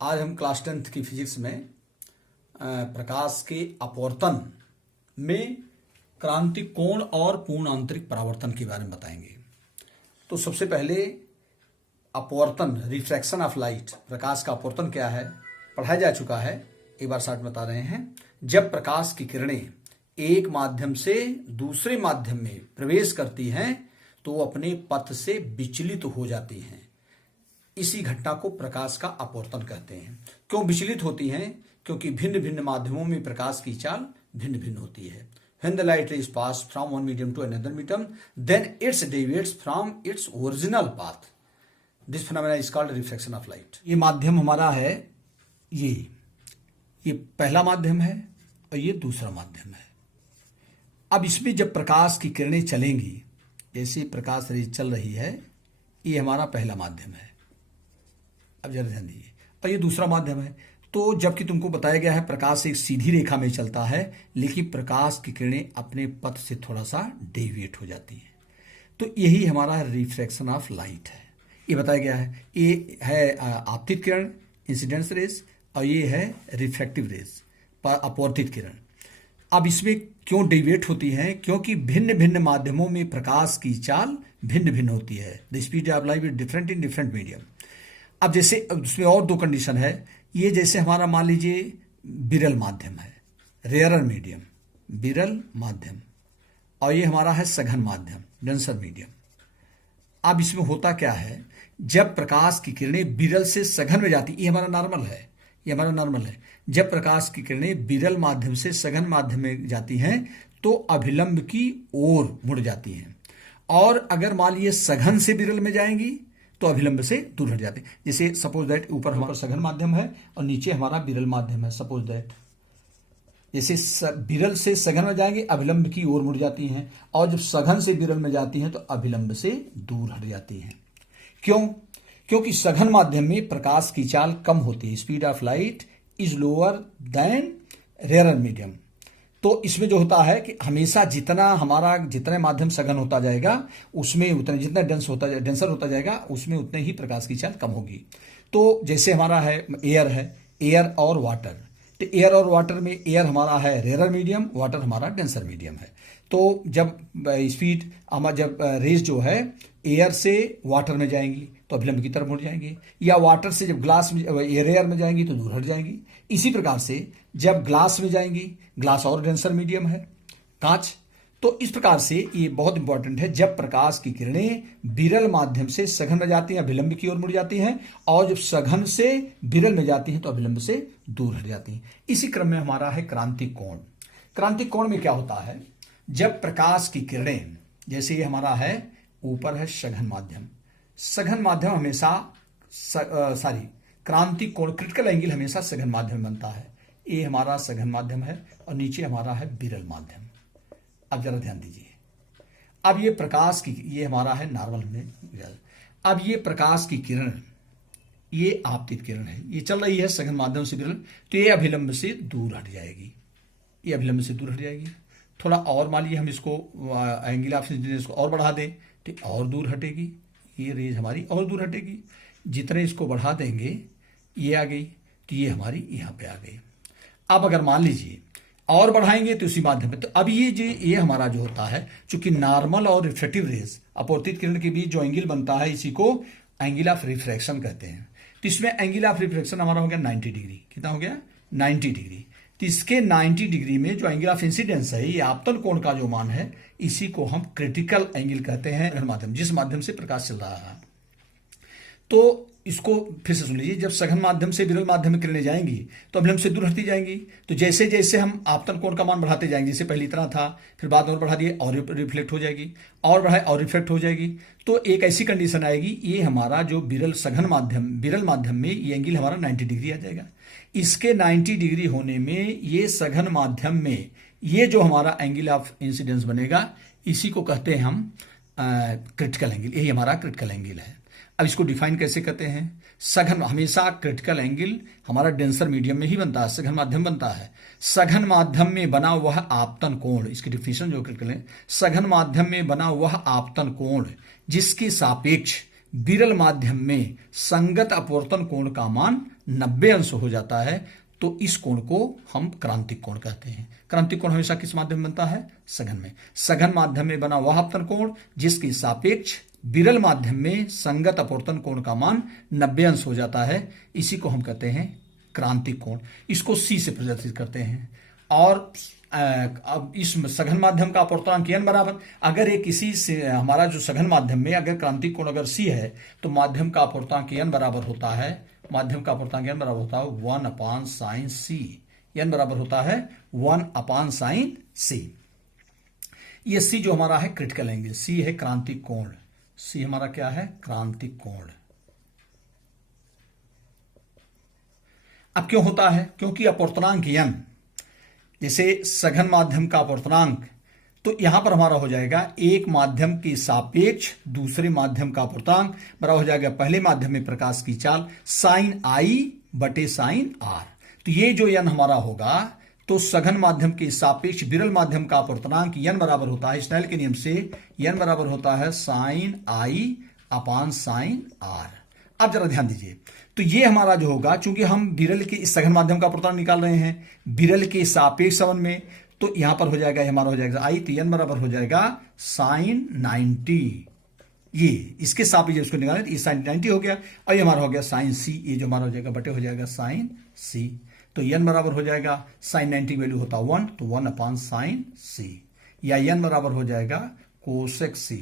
आज हम class 10th की फिजिक्स में प्रकाश के अपवर्तन में क्रांतिक कोण और पूर्ण आंतरिक परावर्तन के बारे में बताएंगे। तो सबसे पहले अपवर्तन, रिफ्रैक्शन ऑफ लाइट, प्रकाश का अपवर्तन क्या है पढ़ाया जा चुका है। एक बार साथ बता रहे हैं। जब प्रकाश की किरणें एक माध्यम से दूसरे माध्यम में प्रवेश करती हैं तो वो अपने पथ से विचलित हो जाती हैं। इसी घटना को प्रकाश का अपवर्तन कहते हैं। क्यों विचलित होती हैं? क्योंकि भिन्न भिन्न माध्यमों में प्रकाश की चाल भिन्न भिन्न होती है। When the light rays pass from one medium to another medium, then it deviates from its original path. This phenomenon is called refraction of light. ये माध्यम हमारा है, ये पहला माध्यम है और ये दूसरा माध्यम है। अब इसमें जब प्रकाश की किरणें चलेंगी, जैसे प्रकाश रेज चल रही है, ये हमारा पहला माध्यम है। अब जरा ध्यान दीजिए। और ये दूसरा माध्यम है। तो जबकि तुमको बताया गया है प्रकाश एक सीधी रेखा में चलता है, लेकिन प्रकाश की किरणें अपने पथ से थोड़ा सा डेविएट हो जाती हैं। तो यही हमारा रिफ्रैक्शन ऑफ लाइट है। ये बताया गया है। ये है आपतित किरण, इंसिडेंस रेज, और ये है रिफ्रैक्टिव रेज, अपवर्तित किरण। अब इसमें क्यों डेविएट होती हैं? क्योंकि भिन्न भिन्न माध्यमों में प्रकाश की चाल भिन्न भिन्न होती है। The speed of light is different in different medium. अब जैसे उसमें और दो कंडीशन है। ये जैसे हमारा मान लीजिए विरल माध्यम है, रेयरर मीडियम, विरल माध्यम, और ये हमारा है सघन माध्यम, डेंसर मीडियम। अब इसमें होता क्या है, जब प्रकाश की किरणें विरल से सघन में जाती, ये हमारा नॉर्मल है, ये हमारा नॉर्मल है। जब प्रकाश की किरणें विरल माध्यम से सघन माध्यम में जाती हैं तो अभिलंब की ओर मुड़ जाती हैं। और अगर मान लीजिए सघन से विरल में जाएंगी तो अभिलंब से दूर हट जाते हैं। जैसे सपोज दैट ऊपर हमारा सघन माध्यम है और नीचे हमारा विरल माध्यम है। सपोज दैट जैसे विरल से सघन में जाएंगे, अभिलंब की ओर मुड़ जाती हैं, और जब सघन से विरल में जाती हैं तो अभिलंब से दूर हट जाती हैं। क्यों? क्योंकि सघन माध्यम में प्रकाश की चाल कम होती है। Speed of light is lower than rarer medium. तो इसमें जो होता है कि हमेशा जितने माध्यम सघन होता जाएगा उसमें उतने, जितना डेंसर होता जाएगा उसमें उतने ही प्रकाश की चाल कम होगी। तो जैसे हमारा है एयर और वाटर। तो एयर और वाटर में एयर हमारा है रेयरर मीडियम, वाटर हमारा डेंसर मीडियम है। तो जब जब रेज जो है एयर से वाटर में जाएंगी तो अभिलंब की तरफ मुड़ जाएंगी, या वाटर से जब एयर में जाएंगी तो दूर हट जाएंगी। इसी प्रकार से जब ग्लास में जाएंगी, ग्लास और डेंसर मीडियम है, कांच। तो इस प्रकार से ये बहुत इंपॉर्टेंट है। जब प्रकाश की किरणें विरल माध्यम से सघन में जाती हैं, अभिलंब की ओर मुड़ जाती हैं, और जब सघन से विरल में जाती हैं तो अभिलंब से दूर हट जाती हैं। इसी क्रम में हमारा है क्रांतिक कोण। क्रांतिक कोण में क्या होता है, जब प्रकाश की किरणें, जैसे ये हमारा है ऊपर है सघन माध्यम, सघन माध्यम हमेशा क्रांतिक कोण, क्रिटिकल एंगल हमेशा सघन माध्यम बनता है। ये हमारा सघन माध्यम है और नीचे हमारा है विरल माध्यम। अब जरा ध्यान दीजिए। अब ये प्रकाश की, ये हमारा है नॉर्मल में। अब ये प्रकाश की किरण, ये आपतित किरण है, ये चल रही है सघन माध्यम से विरल, तो ये अभिलंब से दूर हट जाएगी, ये अभिलंब से दूर हट जाएगी। थोड़ा और मान लीजिए हम इसको एंगल ऑफ इंसिडेंस को और बढ़ा दें तो और दूर हटेगी, ये रेज हमारी और दूर हटेगी। जितने इसको बढ़ा देंगे ये आ गई, तो ये हमारी यहाँ पे आ गई। अब अगर मान लीजिए और बढ़ाएंगे तो उसी माध्यम में, तो अब ये हमारा जो होता है, चूंकि नॉर्मल और रिफ्लेक्टिव रेज, अपवर्तित किरण के बीच जो एंगल बनता है, इसी को एंगल ऑफ रिफ्रैक्शन कहते हैं। तो इसमें एंगल ऑफ रिफ्रैक्शन हमारा हो गया 90 डिग्री। कितना हो गया? 90 डिग्री। तो इसके 90 डिग्री में जो एंगल ऑफ इंसिडेंस है, ये आपतन कोण का जो मान है, इसी को हम क्रिटिकल एंगल कहते हैं। माध्यम, जिस माध्यम से प्रकाश चल रहा है। तो इसको फिर से सुन लीजिए। जब सघन माध्यम से विरल माध्यम में किरणें जाएंगी तो अभिलंब से दूर हटती जाएंगी। तो जैसे जैसे हम आपतन कोण का मान बढ़ाते जाएंगे, जैसे पहले इतना था, फिर बाद में और बढ़ा दिए और रिफ्लेक्ट हो जाएगी, और बढ़ाए और रिफ्लेक्ट हो जाएगी। तो एक ऐसी कंडीशन आएगी, ये हमारा जो विरल माध्यम में ये एंगल हमारा 90 डिग्री आ जाएगा। इसके 90 डिग्री होने में ये सघन माध्यम में ये जो हमारा एंगल ऑफ इंसिडेंस बनेगा, इसी को कहते हैं हम क्रिटिकल एंगल। यही हमारा क्रिटिकल एंगल है। अब इसको डिफाइन कैसे करते हैं? सघन, हमेशा क्रिटिकल एंगल हमारा डेंसर मीडियम में ही बनता है, सघन माध्यम बनता है। सघन माध्यम में बना हुआ आपतन कोण, इसकी डिफिनेशन जो क्रिटिकल है, सघन माध्यम में बना हुआ आपतन कोण जिसके सापेक्ष विरल माध्यम में संगत अपवर्तन कोण का मान 90 अंश हो जाता है तो इस कोण को हम क्रांतिक कोण कहते हैं। क्रांतिक कोण हमेशा किस माध्यम में बनता है? सघन में। सघन माध्यम में बना वह अपतन कोण जिसके सापेक्ष विरल माध्यम में संगत अपवर्तन कोण का मान 90 अंश हो जाता है, इसी को हम कहते हैं क्रांतिक कोण। इसको C से प्रदर्शित करते हैं। और अब इस सघन माध्यम का अपवर्तनांक n बराबर, अगर एक किसी से हमारा जो सघन माध्यम में अगर क्रांतिक कोण अगर C है तो माध्यम का अपवर्तनांक n बराबर होता है, माध्यम का अपवर्तनांक n बराबर होता है 1/sin C। n बराबर होता है 1/sin C। ये C जो हमारा है क्रिटिकल एंगल, C है क्रांतिक कोण, C हमारा क्या है? क्रांतिक कोण। अब क्यों होता है? क्योंकि अपवर्तनांक n, जैसे सघन माध्यम का अपवर्तनांक, तो यहां पर हमारा हो जाएगा एक माध्यम के सापेक्ष दूसरे माध्यम का अपवर्तनांक बराबर हो जाएगा पहले माध्यम में प्रकाश की चाल sin I बटे sin R। तो ये जो n हमारा होगा तो सघन माध्यम के सापेक्ष विरल माध्यम का अपवर्तनांक n बराबर होता है, स्नेल के नियम से n बराबर होता है sin I/sin R। अब जरा ध्यान दीजिए, तो ये हमारा जो होगा, चूंकि हम विरल के इस सघन माध्यम का अपवर्तनांक निकाल रहे हैं विरल के सापेक्ष संबंध में, तो यहां पर हो जाएगा हमारा हो जाएगा I, तो n बराबर हो जाएगा sin 90। ये इसके सापेक्ष इसको निकालें तो ये sin 90 हो गया, और ये हमारा हो गया sin C, ये जो हमारा हो जाएगा बटे हो जाएगा sin C। तो n बराबर हो जाएगा sin 90 वैल्यू होता 1, तो 1/sin C, या n बराबर हो जाएगा cosec C,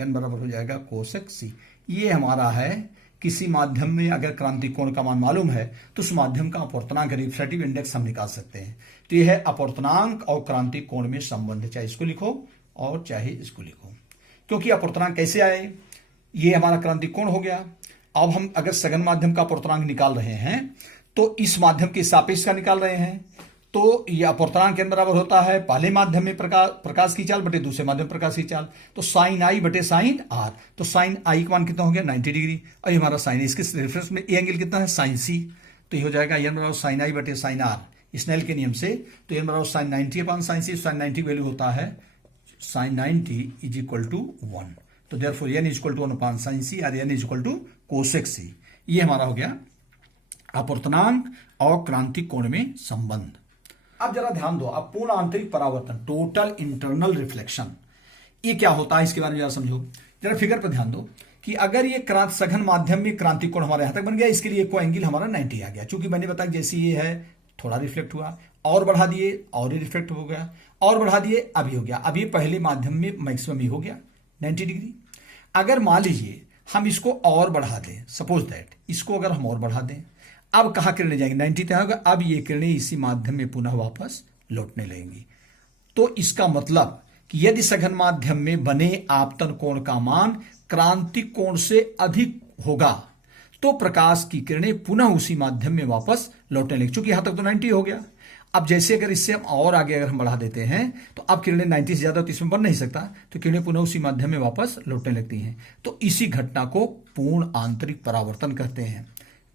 n बराबर हो जाएगा cosec C। ये हमारा है किसी माध्यम में अगर क्रांतिक कोण का मान मालूम है तो उस माध्यम का अपवर्तनांक रिफ्रैक्टिव इंडेक्स हम निकाल सकते हैं। तो यह है अपवर्तनांक और क्रांतिक कोण में संबंध, चाहे इसको लिखो और चाहे इसको लिखो। क्योंकि अपवर्तनांक कैसे आए? ये हमारा क्रांतिक कोण हो गया। अब हम अगर सघन माध्यम का अपवर्तनांक निकाल रहे हैं तो इस माध्यम के सापेक्ष का निकाल रहे हैं, तो यह अपवर्तनांक n बराबर होता है पहले माध्यम में प्रकाश की चाल बटे दूसरे माध्यम प्रकाश की चाल, तो sin I बटे sin R। तो sin I का मान कितना हो गया? 90 डिग्री, और ये हमारा sin, इसके रेफरेंस में ये एंगल कितना है? sin C। तो ये हो जाएगा n बराबर sin I बटे sin R स्नेल के नियम से, तो n बराबर sin 90/sin C। sin 90 value होता है sin 90 = 1, तो देयरफॉर n = 1/sin C और n = cosec C। ये हमारा हो गया अपवर्तनांक और क्रांतिक कोण में संबंध। अब जरा ध्यान दो, अब पूर्ण आंतरिक परावर्तन, टोटल इंटरनल रिफ्लेक्शन, ये क्या होता है इसके बारे में जरा समझो। जरा फिगर पर ध्यान दो कि अगर ये सघन माध्यम में क्रांतिक कोण हमारे यहां तक बन गया, इसके लिए को एंगल हमारा 90 आ गया। चूंकि मैंने बताया जैसे ये है थोड़ा रिफ्लेक्ट हुआ, और बढ़ा दिए और ये रिफ्लेक्ट हो गया, और बढ़ा दिए अब ये हो गया। अब ये पहले माध्यम में मैक्सिमम ही हो गया 90 डिग्री। अगर मान लीजिए हम इसको और बढ़ा दें, सपोज दैट इसको अगर हम और बढ़ा दें, अब कहां किरणें जाएंगी? 90 तक होगा। अब ये किरणें इसी माध्यम में पुनः वापस लौटने लगेंगी। तो इसका मतलब कि यदि सघन माध्यम में बने आपतन कोण का मान क्रांतिक कोण से अधिक होगा तो प्रकाश की किरणें पुनः उसी माध्यम में वापस लौटने लगेंगी। चूंकि यहां तक तो 90 हो गया, अब जैसे अगर इससे हम और आगे अगर हम बढ़ा देते हैं तो अब किरणें 90 से ज्यादा तो इसमें बन नहीं सकता, तो किरणें पुनः उसी माध्यम में वापस लौटने लगती हैं। तो इसी घटना को पूर्ण आंतरिक परावर्तन कहते हैं।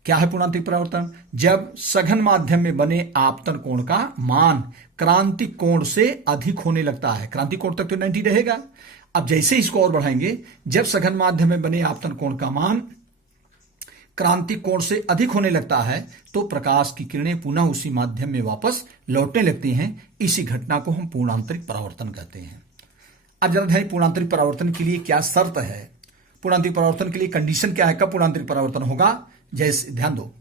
क्या है पूर्ण आंतरिक परावर्तन? जब सघन माध्यम में बने आपतन कोण का मान क्रांतिक कोण से अधिक होने लगता है। क्रांतिक कोण तक तो 90 रहेगा, अब जैसे इसको और बढ़ाएंगे, जब सघन माध्यम में बने आपतन कोण का मान क्रांतिक कोण से अधिक होने लगता है तो प्रकाश की किरणें पुनः उसी माध्यम में वापस लौटने लगती हैं। इसी घटना को हम पूर्ण आंतरिक परावर्तन कहते हैं। अब जरा ध्यान, पूर्ण आंतरिक परावर्तन के लिए क्या शर्त है? पूर्ण आंतरिक परावर्तन के लिए कंडीशन क्या है? कब पूर्ण आंतरिक परावर्तन होगा? जैसे ध्यान दो,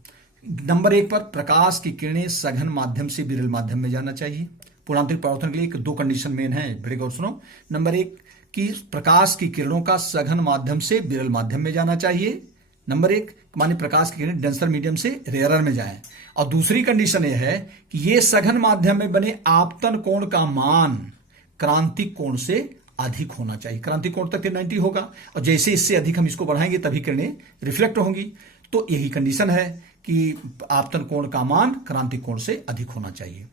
नंबर 1 पर प्रकाश की किरणें सघन माध्यम से विरल माध्यम में जाना चाहिए। पूर्ण आंतरिक परावर्तन के लिए 2 कंडीशन मेन है, बड़े गौर सुनो। नंबर 1 कि प्रकाश की किरणों का सघन माध्यम से विरल माध्यम में जाना चाहिए। नंबर 1 माने प्रकाश की किरणें डेंसर मीडियम से रेयरर में जाएं। और दूसरी कंडीशन यह है कि ये सघन माध्यम में बने आपतन कोण का मान क्रांतिक कोण से अधिक होना चाहिए। क्रांतिक कोण तक 90 होगा, और जैसे इससे अधिक हम इसको बढ़ाएंगे तभी किरणें रिफ्लेक्ट होंगी। तो यही कंडीशन है कि आपतन कोण का मान क्रांतिक कोण से अधिक होना चाहिए।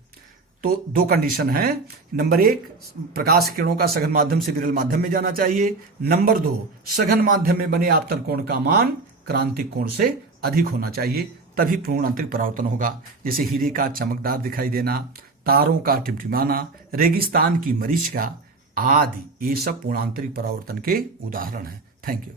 तो 2 कंडीशन है। नंबर 1 प्रकाश किरणों का सघन माध्यम से विरल माध्यम में जाना चाहिए। नंबर 2 सघन माध्यम में बने आपतन कोण का मान क्रांतिक कोण से अधिक होना चाहिए, तभी पूर्ण आंतरिक परावर्तन होगा। जैसे हीरे का चमकदार दिखाई देना, तारों का टिमटिमाना, रेगिस्तान की मरीचिका आदि, ये सब पूर्ण आंतरिक परावर्तन के उदाहरण हैं। Thank you.